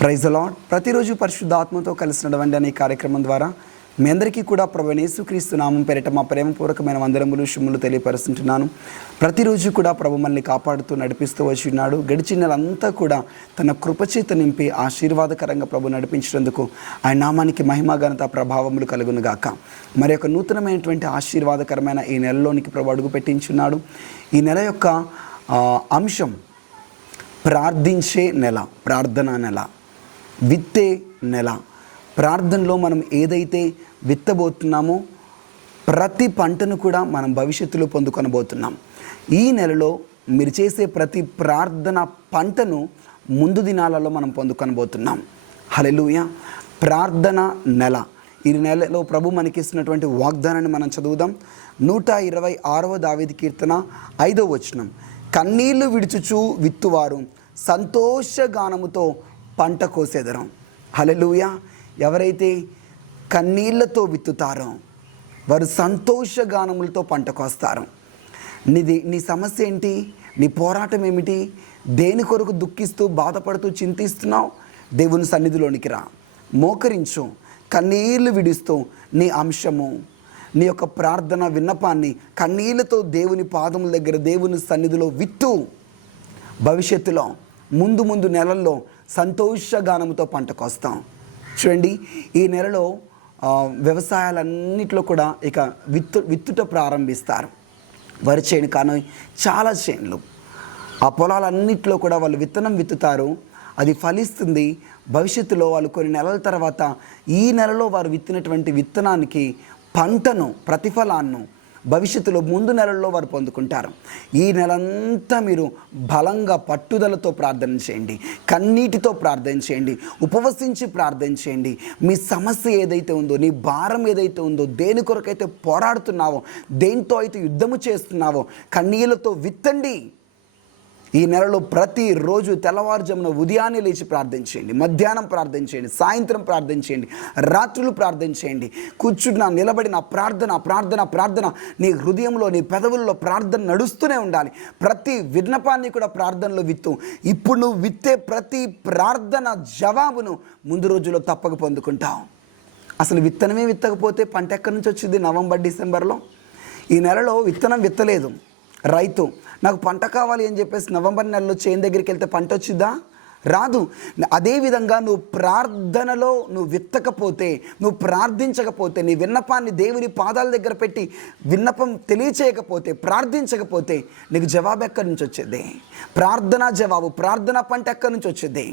Praise the lord. ప్రతిరోజు పరిశుద్ధ ఆత్మతో కలిసి నడవండి అనే కార్యక్రమం ద్వారా మీ అందరికీ కూడా ప్రభువైన యేసుక్రీస్తు నామం పేరిట మా ప్రేమపూర్వకమైన వందనములు శుభములు తెలియపరుస్తుంటున్నాను. ప్రతిరోజు కూడా ప్రభు మనల్ని కాపాడుతూ నడిపిస్తూ వచ్చి ఉన్నాడు. గడిచిన నెలంతా కూడా తన కృపచేత నింపి ఆశీర్వాదకరంగా ప్రభు నడిపించినందుకు ఆయన నామానికి మహిమ ఘనత ప్రభావములు కలుగును గాక. మరి యొక్క నూతనమైనటువంటి ఆశీర్వాదకరమైన ఈ నెలలోనికి ప్రభు అడుగు పెట్టించున్నాడు. ఈ నెల యొక్క అంశం ప్రార్థించే నెల, ప్రార్థనా నెల, విత్తే నెల. ప్రార్థనలో మనం ఏదైతే విత్తబోతున్నామో ప్రతి పంటను కూడా మనం భవిష్యత్తులో పొందుకొనబోతున్నాం. ఈ నెలలో మీరు చేసే ప్రతి ప్రార్థన పంటను ముందు దినాలలో మనం పొందుకొనబోతున్నాం. హల్లెలూయా. ప్రార్థన నెల. ఈ నెలలో ప్రభు మనకిస్తున్నటువంటి వాగ్దానాన్ని మనం చదువుదాం. 126వ దావీదు కీర్తన 5వ వచనం. కన్నీళ్లు విడుచుచు విత్తువారు సంతోషగానముతో పంట కోసెదరం. హల్లెలూయా. ఎవరైతే కన్నీళ్లతో విత్తుతారో వారు సంతోషగానములతో పంట కోస్తారు. నీ సమస్య ఏంటి? నీ పోరాటం ఏమిటి? దేని కొరకు దుఃఖిస్తూ బాధపడుతూ చింతిస్తున్నావు? దేవుని సన్నిధిలోనికి రా, మోకరించు, కన్నీళ్లు విడుస్తూ నీ అంశము, నీ యొక్క ప్రార్థన విన్నపాన్ని కన్నీళ్లతో దేవుని పాదముల దగ్గర దేవుని సన్నిధిలో విత్తు. భవిష్యత్తులో ముందు నెలల్లో సంతోషగానముతో పంట కోస్తాం. చూడండి, ఈ నెలలో వ్యవసాయాలన్నింటిలో కూడా ఇక విత్తుట ప్రారంభిస్తారు. వరి చేను కానీ చాలా చేనులు, ఆ పొలాలన్నింటిలో కూడా వాళ్ళు విత్తనం విత్తుతారు. అది ఫలిస్తుంది. భవిష్యత్తులో వాళ్ళు కొన్ని నెలల తర్వాత ఈ నెలలో వారు విత్తినటువంటి విత్తనానికి పంటను, ప్రతిఫలాన్ని భవిష్యత్తులో ముందు నెలల్లో వారు పొందుకుంటారు. ఈ నెలంతా మీరు బలంగా పట్టుదలతో ప్రార్థన చేయండి, కన్నీటితో ప్రార్థన చేయండి, ఉపవసించి ప్రార్థన చేయండి. మీ సమస్య ఏదైతే ఉందో, నీ భారం ఏదైతే ఉందో, దేని కొరకైతే పోరాడుతున్నావో, దేంతో అయితే యుద్ధము చేస్తున్నావో కన్నీళ్లతో విత్తండి. ఈ నెలలో ప్రతిరోజు తెల్లవారుజామున ఉదయాన్నే లేచి ప్రార్థించేయండి, మధ్యాహ్నం ప్రార్థించేయండి, సాయంత్రం ప్రార్థించేయండి, రాత్రులు ప్రార్థించేయండి. కూర్చున్న నిలబడిన ప్రార్థన నీ హృదయంలో, నీ పెదవుల్లో ప్రార్థన నడుస్తూనే ఉండాలి. ప్రతి విన్నపాన్ని కూడా ప్రార్థనలో విత్తు. ఇప్పుడు నువ్వు విత్తే ప్రతి ప్రార్థన జవాబును ముందు రోజుల్లో తప్పక పొందుకుంటావు. అసలు విత్తనమే విత్తకపోతే పంట ఎక్కడి నుంచి వచ్చింది? నవంబర్ డిసెంబర్లో. ఈ నెలలో విత్తనం విత్తలేదు రైతు, నాకు పంట కావాలి అని చెప్పేసి నవంబర్ నెలలో చేను దగ్గరికి వెళ్తే పంట వచ్చిద్దా? రాదు. అదేవిధంగా నువ్వు ప్రార్థనలో నువ్వు విత్తకపోతే, నువ్వు ప్రార్థించకపోతే, నీ విన్నపాన్ని దేవుని పాదాల దగ్గర పెట్టి విన్నపం తెలియచేయకపోతే, ప్రార్థించకపోతే నీకు జవాబు ఎక్కడి నుంచి వచ్చేది? ప్రార్థనా జవాబు, ప్రార్థనా పంట ఎక్కడి నుంచి వచ్చేది?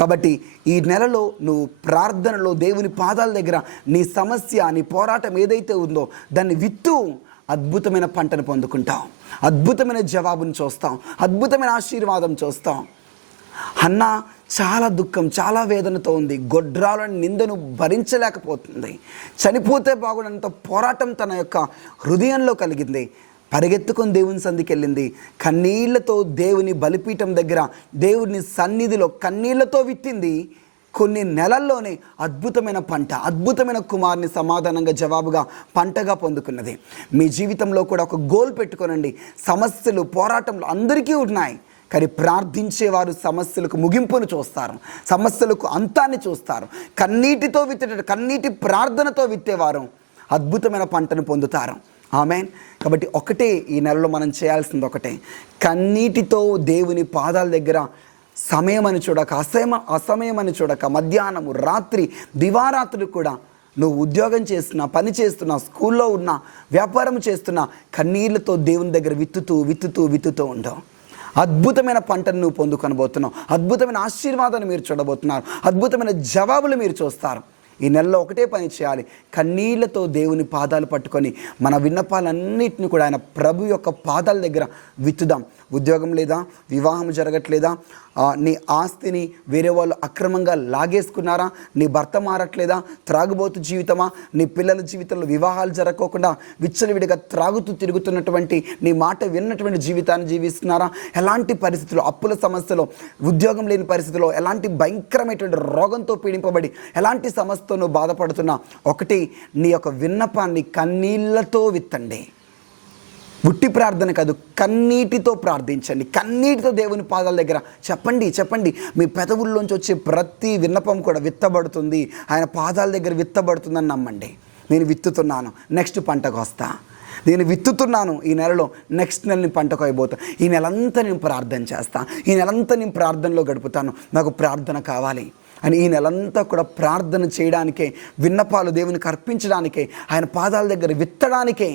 కాబట్టి ఈ నెలలో నువ్వు ప్రార్థనలో దేవుని పాదాల దగ్గర నీ సమస్య, నీ పోరాటం ఏదైతే ఉందో దాన్ని విత్తు. అద్భుతమైన పంటను పొందుకుంటాం, అద్భుతమైన జవాబును చూస్తాం, అద్భుతమైన ఆశీర్వాదం చూస్తాం. హన్నా చాలా దుఃఖం, చాలా వేదనతో ఉంది. గొడ్రాలను నిందను భరించలేకపోతుంది. చనిపోతే బాగున్నంత పోరాటం తన యొక్క హృదయంలో కలిగింది. పరిగెత్తుకొని దేవుని సంధికి వెళ్ళింది. కన్నీళ్లతో దేవుని బలిపీఠం దగ్గర దేవుని సన్నిధిలో కన్నీళ్లతో విత్తింది. కొన్ని నెలల్లోనే అద్భుతమైన పంట, అద్భుతమైన కుమారుని సమాధానంగా జవాబుగా పంటగా పొందుకున్నది. మీ జీవితంలో కూడా ఒక గోల్ పెట్టుకోనండి. సమస్యలు, పోరాటంలో అందరికీ ఉన్నాయి, కానీ ప్రార్థించేవారు సమస్యలకు ముగింపును చూస్తారు, సమస్యలకు అంతాన్ని చూస్తారు. కన్నీటితో విత్తేట, కన్నీటి ప్రార్థనతో విత్తేవారు అద్భుతమైన పంటను పొందుతారు. ఆమేన్. కాబట్టి ఒకటే ఈ నెలలో మనం చేయాల్సింది ఒకటే, కన్నీటితో దేవుని పాదాల దగ్గర సమయం అని చూడక, అసమయం అని చూడక, మధ్యాహ్నము, రాత్రి, దివారాత్రులు కూడా నువ్వు ఉద్యోగం చేస్తున్నా, పని చేస్తున్నా, స్కూల్లో ఉన్నా, వ్యాపారం చేస్తున్నా, కన్నీళ్లతో దేవుని దగ్గర విత్తుతూ ఉండవు. అద్భుతమైన పంటను నువ్వు పొందుకొనబోతున్నావు. అద్భుతమైన ఆశీర్వాదాన్ని మీరు చూడబోతున్నారు. అద్భుతమైన జవాబులు మీరు చూస్తారు. ఈ నెలలో ఒకటే పని చేయాలి, కన్నీళ్లతో దేవుని పాదాలు పట్టుకొని మన విన్నపాలన్నింటినీ కూడా ఆయన ప్రభు యొక్క పాదాల దగ్గర విత్తుదాం. ఉద్యోగం లేదా, వివాహం జరగట్లేదా, నీ ఆస్తిని వేరే వాళ్ళు అక్రమంగా లాగేసుకున్నారా, నీ భర్త మారట్లేదా, త్రాగుబోతు జీవితమా, నీ పిల్లల జీవితంలో వివాహాలు జరగకోకుండా విచ్చలవిడిగా త్రాగుతూ తిరుగుతున్నటువంటి, నీ మాట విన్నటువంటి జీవితాన్ని జీవిస్తున్నారా, ఎలాంటి పరిస్థితుల్లో, అప్పుల సమస్యలో, ఉద్యోగం లేని పరిస్థితిలో, ఎలాంటి భయంకరమైనటువంటి రోగంతో పీడింపబడి ఎలాంటి సమస్యతో నువ్వు బాధపడుతున్నా, ఒకటి నీ యొక్క విన్నపాన్ని కన్నీళ్లతో విత్తండి. ఉట్టి ప్రార్థన కాదు, కన్నీటితో ప్రార్థించండి. కన్నీటితో దేవుని పాదాల దగ్గర చెప్పండి. మీ పెదవుల్లోంచి వచ్చే ప్రతి విన్నపం కూడా విత్తబడుతుంది, ఆయన పాదాల దగ్గర విత్తబడుతుందని నమ్మండి. నేను విత్తుతున్నాను, నెక్స్ట్ పంటకు వస్తా. నేను విత్తుతున్నాను, ఈ నెలలో నెక్స్ట్ నెలని పంటకు అయిపోతా. ఈ నెలంతా నేను ప్రార్థన చేస్తా, ఈ నెలంతా నేను ప్రార్థనలో గడుపుతాను, నాకు ప్రార్థన కావాలి అని ఈ నెలంతా కూడా ప్రార్థన చేయడానికే, విన్నపాలు దేవునికి అర్పించడానికే, ఆయన పాదాల దగ్గర విత్తడానికే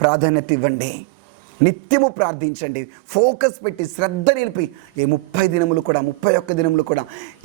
ప్రాధాన్యత ఇవ్వండి. నిత్యము ప్రార్థించండి. ఫోకస్ పెట్టి శ్రద్ధ నిలిపి ఈ 30 దినములు కూడా 31 దినములు కూడా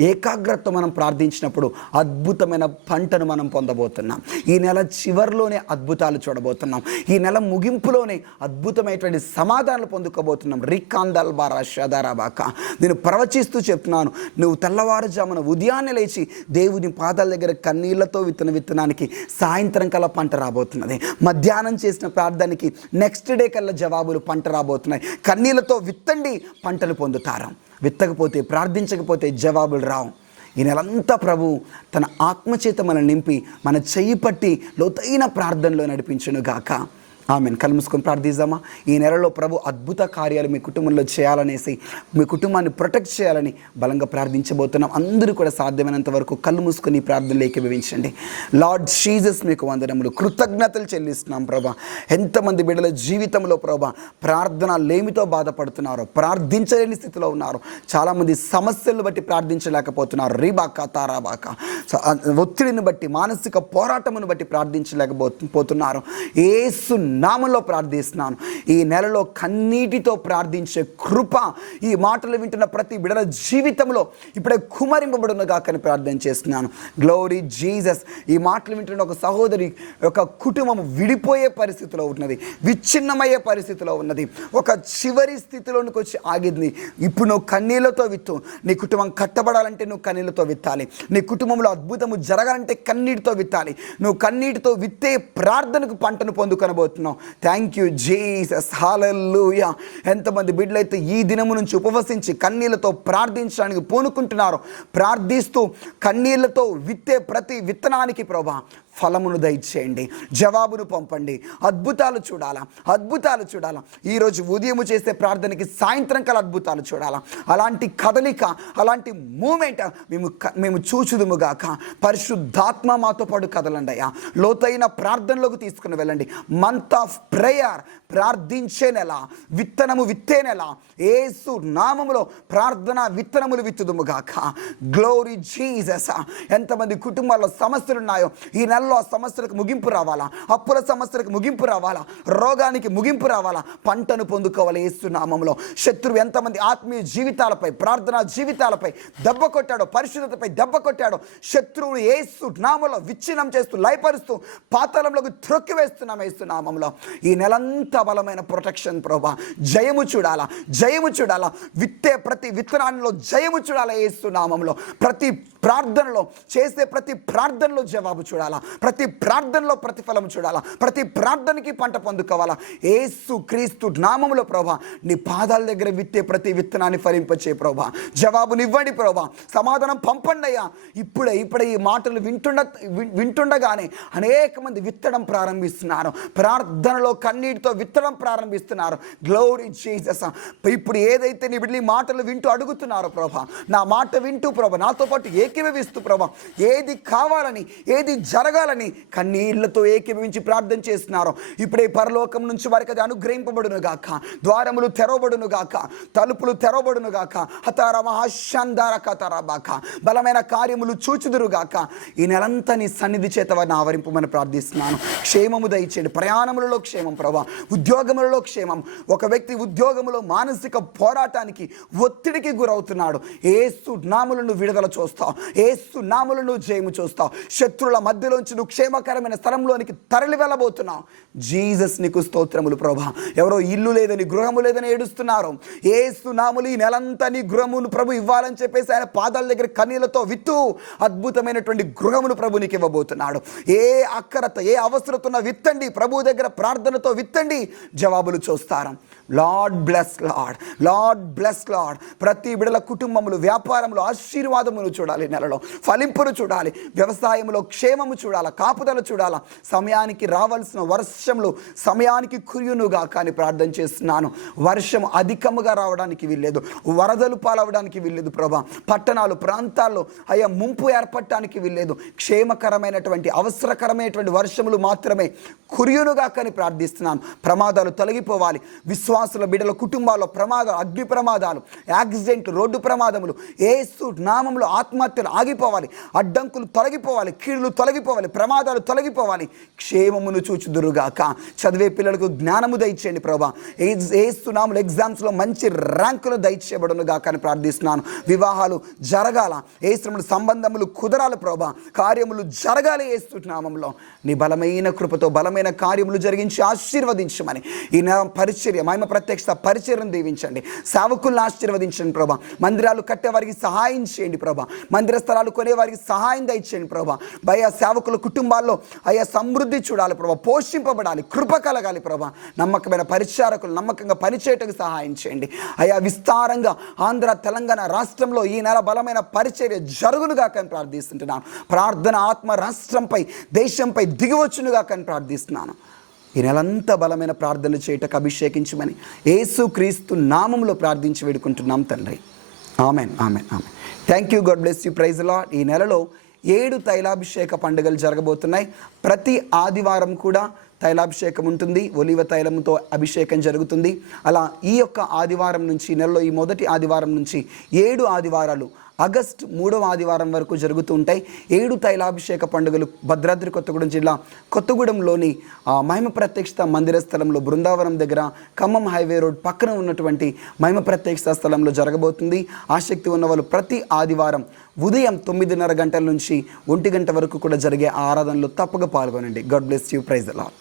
ఏకాగ్రతతో మనం ప్రార్థించినప్పుడు అద్భుతమైన పంటను మనం పొందబోతున్నాం. ఈ నెల చివరిలోనే అద్భుతాలు చూడబోతున్నాం. ఈ నెల ముగింపులోనే అద్భుతమైనటువంటి సమాధానాలు పొందుకోబోతున్నాం. రికాందల్ బారా షదారాబాక. నేను ప్రవచిస్తూ చెప్తున్నాను, నువ్వు తెల్లవారుజామున ఉదయాన్నే లేచి దేవుని పాదాల దగ్గర కన్నీళ్లతో విత్తనానికి సాయంత్రం కల్లా పంట రాబోతున్నది. మధ్యాహ్నం చేసిన ప్రార్థనకి నెక్స్ట్ డే కల్లా జవాబులు పంట రాబోతున్నాయి. కన్నీళ్లతో విత్తండి, పంటలు పొందుతారు. విత్తకపోతే, ప్రార్థించకపోతే జవాబులు రావు. ఈ నెలంతా ప్రభు తన ఆత్మచేత మనం నింపి మన చెయ్యి పట్టి లోతైన ప్రార్థనలో నడిపించును గాక. ఆమెన్. కళ్ళు మూసుకొని ప్రార్థిద్దామా? ఈ నెలలో ప్రభు అద్భుత కార్యాలు మీ కుటుంబంలో చేయాలనేసి, మీ కుటుంబాన్ని ప్రొటెక్ట్ చేయాలని బలంగా ప్రార్థించబోతున్నాం. అందరూ కూడా సాధ్యమైనంత వరకు కళ్ళు మూసుకొని ఈ ప్రార్థనలు ఏకీభవించండి. లార్డ్ జీసస్, మీకు వందనములు, కృతజ్ఞతలు చెల్లిస్తున్నాం ప్రభా. ఎంతమంది బిడ్డల జీవితంలో ప్రభా ప్రార్థన లేమితో బాధపడుతున్నారో, ప్రార్థించలేని స్థితిలో ఉన్నారు. చాలామంది సమస్యలను బట్టి ప్రార్థించలేకపోతున్నారు. రీబాకా తారాబాక, ఒత్తిడిని బట్టి, మానసిక పోరాటమును బట్టి ప్రార్థించలేకపోతున్నారు. యేసు నామంలో ప్రార్థిస్తున్నాను. ఈ నెలలో కన్నీటితో ప్రార్థించే కృప ఈ మాటలు వింటున్న ప్రతి బిడ్డల జీవితంలో ఇప్పుడే కుమరింపబడునుగా అని ప్రార్థన చేస్తున్నాను. Glory Jesus. ఈ మాటలు వింటున్న ఒక సహోదరి ఒక కుటుంబం విడిపోయే పరిస్థితిలో ఉన్నది, విచ్ఛిన్నమయ్యే పరిస్థితిలో ఉన్నది, ఒక చివరి స్థితిలోనికి వచ్చి ఆగింది. ఇప్పుడు నువ్వు కన్నీళ్లతో విత్తు. నీ కుటుంబం కట్టబడాలంటే నువ్వు కన్నీళ్లతో విత్తాలి. నీ కుటుంబంలో అద్భుతము జరగాలంటే కన్నీటితో విత్తాలి. నువ్వు కన్నీటితో విత్తే ప్రార్థనకు పంటను పొందుకొనబోతున్నావు. Thank you Jesus. హల్లెలూయా. ఎంతమంది బిడ్డలైతే ఈ దినము నుంచి ఉపవసించి కన్నీళ్లతో ప్రార్థించడానికి పూనుకుంటున్నారో, ప్రార్థిస్తూ కన్నీళ్లతో విత్తే ప్రతి విత్తనానికి ప్రభా ఫలమును దయచేయండి, జవాబును పంపండి. అద్భుతాలు చూడాలా. ఈరోజు ఉదయం చేసే ప్రార్థనకి సాయంత్రం కల అద్భుతాలు చూడాలా. అలాంటి కదలిక, అలాంటి మూమెంట్ మేము చూచుదుముగాక. పరిశుద్ధాత్మ మాతో పాటు కదలండి అయ్యా. లోతైన ప్రార్థనలోకి తీసుకుని వెళ్ళండి. మంత్ ఆఫ్ ప్రేయర్, ప్రార్థించే నెల, విత్తనము విత్తే నెల. యేసు నామములో ప్రార్థన విత్తనములు విత్తుదుముగాక. Glory Jesus. ఎంతమంది కుటుంబాల్లో సమస్యలు ఉన్నాయో ఈ నెలలో ఆ సమస్యలకు ముగింపు రావాలా, అప్పుల సమస్యలకు ముగింపు రావాలా, రోగానికి ముగింపు రావాలా, పంటను పొందుకోవాలి యేసు నామములో. శత్రువు ఎంతమంది ఆత్మీయ జీవితాలపై, ప్రార్థనా జీవితాలపై దెబ్బ కొట్టాడో, పరిశుద్ధతపై దెబ్బ కొట్టాడో, శత్రువును యేసు నామములో విచ్ఛిన్నం చేస్తూ, లయపరుస్తూ, పాతాళంలోకి త్రొక్కివేస్తున్నాం యేసు నామములో. ఈ నెలంతా బలమైన ప్రొటెక్షన్ ప్రభా. జయము చూడాలా. విత్తే ప్రతి విత్తనాల్లో జయము చూడాలా యేసు నామములో. ప్రతి ప్రార్థనలో, చేసే ప్రతి ప్రార్థనలో జవాబు చూడాలా, ప్రతి ప్రార్థనలో ప్రతిఫలం చూడాలా, ప్రతి ప్రార్థనకి పంట పొందుకోవాలా. యేసు క్రీస్తు నామములో ప్రభా నీ పాదాల దగ్గర విత్తే ప్రతి విత్తనాన్ని ఫలింపచే ప్రభా. జవాబునివ్వండి ప్రభా, సమాధానం పంపండి అయ్యా. ఇప్పుడే ఈ మాటలు వింటుండగానే అనేక మంది విత్తడం ప్రారంభిస్తున్నారు. ప్రార్థనలో కన్నీటితో విత్తడం ప్రారంభిస్తున్నారు. Glory Jesus. ఇప్పుడు ఏదైతే నీ బిడ్డలు ఈ మాటలు వింటూ అడుగుతున్నారు ప్రభా, నా మాట వింటూ ప్రభా నాతో పాటు ఏకీభవిస్తూ ప్రభా ఏది కావాలని, ఏది జరగాలని కన్నీళ్లతో ఏకీభవించి ప్రార్థన చేస్తున్నారు. ఇప్పుడే పరలోకం నుంచి వారికి అది అనుగ్రహింపబడును గాక. ద్వారములు తెరవబడును గాక, తలుపులు తెరవబడును గాక. హతారమహాశాందారకతరబాక. బలమైన కార్యములు చూచుదురు గాక. ఈ నెలంతా నీ సన్నిధి చేత వారిని ఆవరింపమని ప్రార్థిస్తున్నాను. క్షేమము దయచేయండి. ప్రయాణములలో క్షేమం ప్రభా, ఉద్యోగములలో క్షేమం. ఒక వ్యక్తి ఉద్యోగములో మానసిక పోరాటానికి, ఒత్తిడికి గురవుతున్నాడు. యేసు నామములను విడుదల చూస్తావు, యేసు నామములను జయము చూస్తావు. శత్రుల మధ్యలోంచి నువ్వు క్షేమకరమైన స్థలంలోనికి తరలి వెళ్ళబోతున్నావు. జీసస్ నీకు స్తోత్రములు ప్రభా. ఎవరో ఇల్లు లేదని, గృహము లేదని ఏడుస్తున్నారు. యేసు నామములు ఈ నెలంతా నీ గృహమును ప్రభు ఇవ్వాలని చెప్పేసి ఆయన పాదాల దగ్గర కన్నీళ్లతో విత్తు. అద్భుతమైనటువంటి గృహమును ప్రభు నీకు ఇవ్వబోతున్నాడు. ఏ అక్కరత, ఏ అవసరత ఉన్న విత్తండి, ప్రభు దగ్గర ప్రార్థనతో విత్తండి, జవాబులు చూస్తారు. Lord bless lord, lord bless lord. ప్రతి బిడల కుటుంబములు, వ్యాపారములు ఆశీర్వాదములు చూడాలి, నెలలో ఫలింపును చూడాలి, వ్యవసాయంలో క్షేమము చూడాలా, కాపుదల చూడాలా, సమయానికి రావాల్సిన వర్షములు సమయానికి కురియునుగా కానీ ప్రార్థన చేస్తున్నాను. వర్షం అధికముగా రావడానికి వీల్లేదు, వరదలు పాలవడానికి వీల్లేదు ప్రభా. పట్టణాలు ప్రాంతాల్లో అయ్యా ముంపు ఏర్పడటానికి వీల్లేదు. క్షేమకరమైనటువంటి అవసరకరమైనటువంటి వర్షములు మాత్రమే కురియునుగా కానీ ప్రార్థిస్తున్నాను. ప్రమాదాలు తొలగిపోవాలి, విశ్వాసుల బిడ్డల కుటుంబాల్లో ప్రమాదాలు, అగ్ని ప్రమాదాలు, యాక్సిడెంట్లు, రోడ్డు ప్రమాదములు యేసు నామములో ఆత్మహత్యలు ఆగిపోవాలి, అడ్డంకులు తొలగిపోవాలి, కీడులు తొలగిపోవాలి, ప్రమాదాలు తొలగిపోవాలి, క్షేమమును చూచుదురుగాక. చదివే పిల్లలకు జ్ఞానము దయచేయండి ప్రభా. యేసు నామములో ఎగ్జామ్స్లో మంచి ర్యాంకులు దయచేయబడునుగాక అని ప్రార్థిస్తున్నాను. వివాహాలు జరగాల, యేసు సంబంధములు కుదరాలి ప్రభా, కార్యములు జరగాలి యేసు నామములో. నీ బలమైన కృపతో బలమైన కార్యములు జరిగించి ఆశీర్వదించమని ఈ పరిచర్య మహిమ ప్రత్యక్ష పరిచర్యను దీవించండి. సేవకులను ఆశీర్వదించండి ప్రభా. మందిరాలు కట్టే వారికి సహాయం చేయండి ప్రభా. మందిర స్థలాలు కొనే వారికి సహాయం దయచేయండి ప్రభా. భయ సేవకుల కుటుంబాల్లో అయ్యా సమృద్ధి చూడాలి ప్రభా, పోషింపబడాలి, కృప కలగాలి ప్రభా. నమ్మకమైన పరిచారకులు నమ్మకంగా పనిచేయటకు సహాయం చేయండి అయ్యా. విస్తారంగా ఆంధ్ర తెలంగాణ రాష్ట్రంలో ఈ నెల బలమైన పరిచర్య జరుగునుగా కానీ ప్రార్థిస్తుంటున్నాను. ప్రార్థన ఆత్మ రాష్ట్రంపై దేశంపై దిగివచ్చునుగా కానీ ప్రార్థిస్తున్నాను. ఈ నెలంతా బలమైన ప్రార్థనలు చేయటకు అభిషేకించమని యేసు క్రీస్తు నామములో ప్రార్థించి వేడుకుంటున్నాం తండ్రి. Amen, amen, amen. Thank you, God bless you, praise Lord. ఈ నెలలో 7 తైలాభిషేక పండుగలు జరగబోతున్నాయి. ప్రతి ఆదివారం కూడా తైలాభిషేకం ఉంటుంది, ఒలివ తైలంతో అభిషేకం జరుగుతుంది. అలా ఈ యొక్క ఆదివారం నుంచి, నెలలో ఈ మొదటి ఆదివారం నుంచి 7 ఆదివారాలు ఆగస్టు 3వ ఆదివారం వరకు జరుగుతూ ఉంటాయి. 7 తైలాభిషేక పండుగలు భద్రాద్రి కొత్తగూడెం జిల్లా కొత్తగూడెంలోని మహిమ ప్రత్యక్ష మందిర స్థలంలో బృందావనం దగ్గర ఖమ్మం హైవే రోడ్ పక్కన ఉన్నటువంటి మహిమ ప్రత్యక్ష స్థలంలో జరగబోతుంది. ఆసక్తి ఉన్న వాళ్ళు ప్రతి ఆదివారం ఉదయం 9:30 గంటల నుంచి 1 గంట వరకు కూడా జరిగే ఆరాధనలో తప్పక పాల్గొనండి. God bless you, praise the lord.